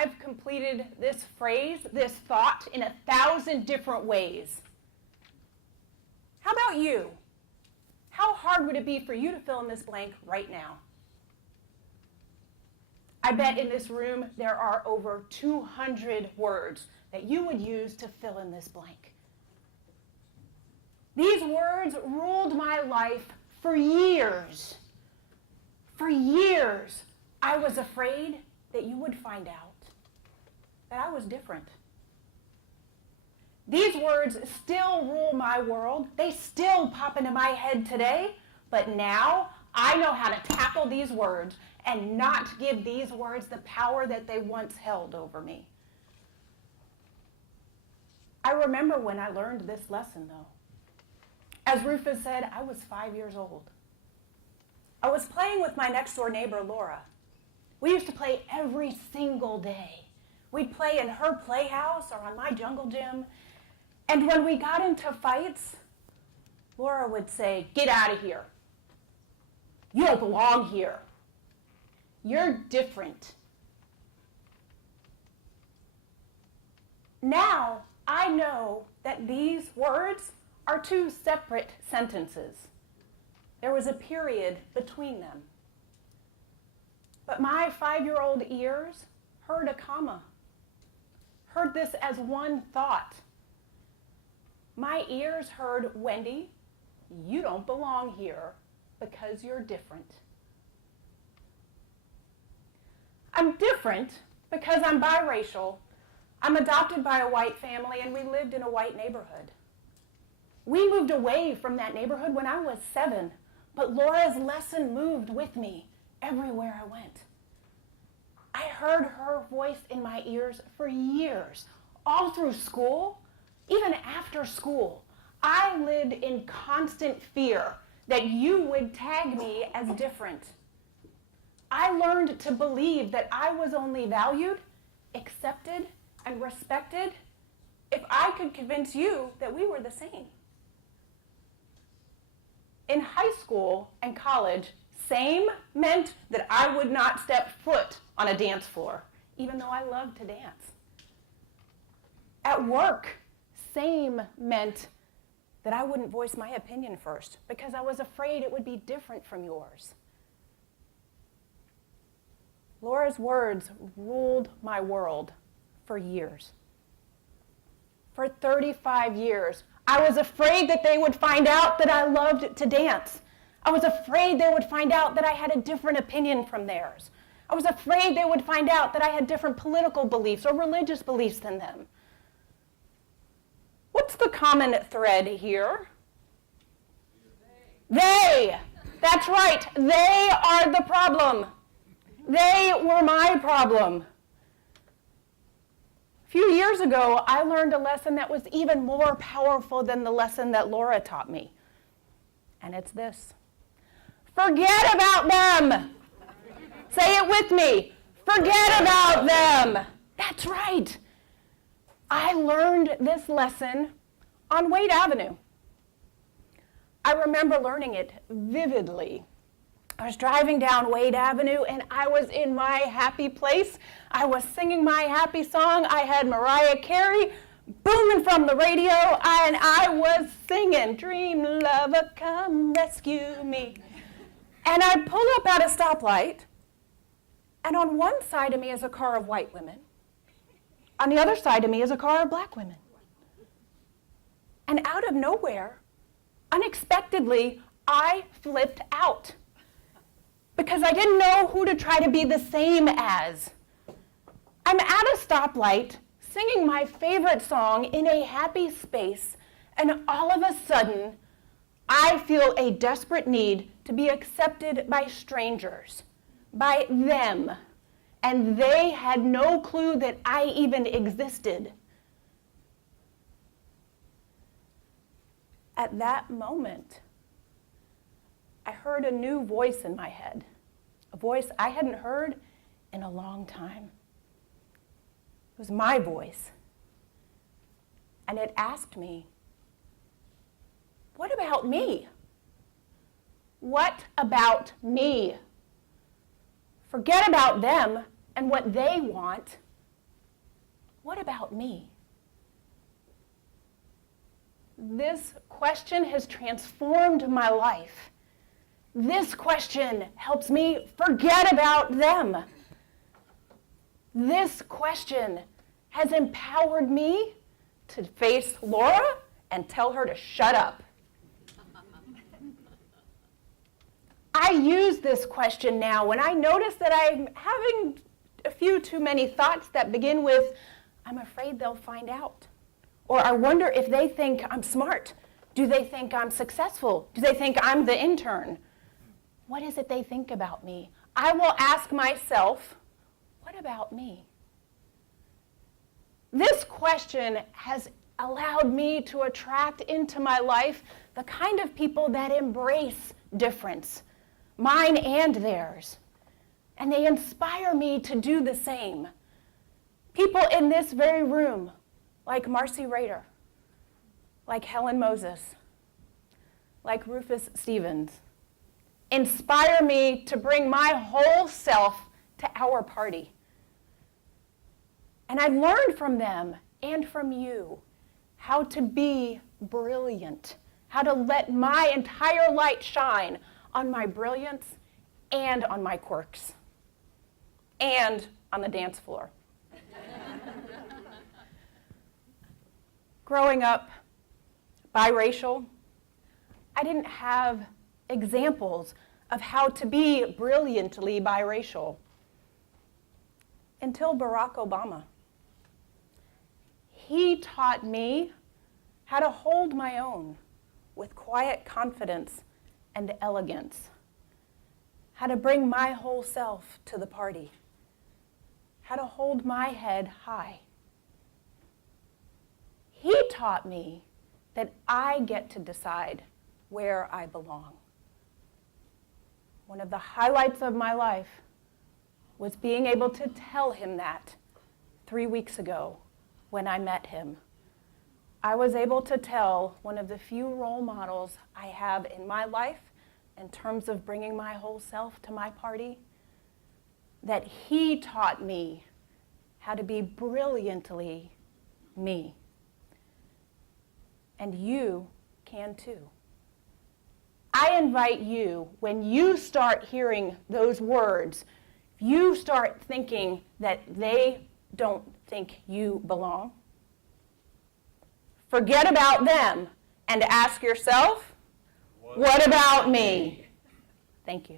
I've completed this phrase, this thought, in 1,000 different ways. How about you? How hard would it be for you to fill in this blank right now? I bet in this room there are over 200 words that you would use to fill in this blank. These words ruled my life for years. For years, I was afraid that you would find out that I was different. These words still rule my world. They still pop into my head today, but now I know how to tackle these words and not give these words the power that they once held over me. I remember when I learned this lesson, though. As Rufus said, I was 5 years old. I was playing with my next-door neighbor, Laura. We used to play every single day. We'd play in her playhouse or on my jungle gym. And when we got into fights, Laura would say, "Get out of here. You don't belong here. You're different." Now, I know that these words are two separate sentences. There was a period between them. But my 5-year-old ears heard a comma, heard this as one thought. My ears heard, "Wendy, you don't belong here because you're different." I'm different because I'm biracial. I'm adopted by a white family, and we lived in a white neighborhood. We moved away from that neighborhood when I was 7, but Laura's lesson moved with me everywhere I went. I heard her voice in my ears for years, all through school, even after school. I lived in constant fear that you would tag me as different. I learned to believe that I was only valued, accepted, and respected if I could convince you that we were the same. In high school and college, same meant that I would not step foot on a dance floor, even though I loved to dance. At work, same meant that I wouldn't voice my opinion first because I was afraid it would be different from yours. Laura's words ruled my world for years. For 35 years, I was afraid that they would find out that I loved to dance. I was afraid they would find out that I had a different opinion from theirs. I was afraid they would find out that I had different political beliefs or religious beliefs than them. What's the common thread here? They. That's right. They are the problem. They were my problem. A few years ago, I learned a lesson that was even more powerful than the lesson that Laura taught me. And it's this. Forget about them. Say it with me. Forget about them. That's right. I learned this lesson on Wade Avenue. I remember learning it vividly. I was driving down Wade Avenue, and I was in my happy place. I was singing my happy song. I had Mariah Carey booming from the radio, and I was singing, "Dream lover, come rescue me." And I pull up at a stoplight, and on one side of me is a car of white women. On the other side of me is a car of black women. And out of nowhere, unexpectedly, I flipped out because I didn't know who to try to be the same as. I'm at a stoplight singing my favorite song in a happy space, and all of a sudden, I feel a desperate need to be accepted by strangers, by them, and they had no clue that I even existed. At that moment, I heard a new voice in my head, a voice I hadn't heard in a long time. It was my voice. And it asked me, what about me? What about me? Forget about them and what they want. what about me? This question has transformed my life. This question helps me forget about them. This question has empowered me to face Laura and tell her to shut up. I use this question now when I notice that I'm having a few too many thoughts that begin with, I'm afraid they'll find out. Or I wonder if they think I'm smart. Do they think I'm successful? Do they think I'm the intern? What is it they think about me? I will ask myself, what about me? This question has allowed me to attract into my life the kind of people that embrace difference, mine and theirs. And they inspire me to do the same. People in this very room, like Marcy Rader, like Helen Moses, like Rufus Stevens, inspire me to bring my whole self to our party. And I've learned from them and from you how to be brilliant, how to let my entire light shine on my brilliance and on my quirks and on the dance floor. Growing up biracial, I didn't have examples of how to be brilliantly biracial until Barack Obama. He taught me how to hold my own with quiet confidence and elegance, how to bring my whole self to the party, how to hold my head high. He taught me that I get to decide where I belong. One of the highlights of my life was being able to tell him that 3 weeks ago when I met him. I was able to tell one of the few role models I have in my life in terms of bringing my whole self to my party, that he taught me how to be brilliantly me. And you can too. I invite you, when you start hearing those words, if you start thinking that they don't think you belong, forget about them and ask yourself, what about me? Thank you.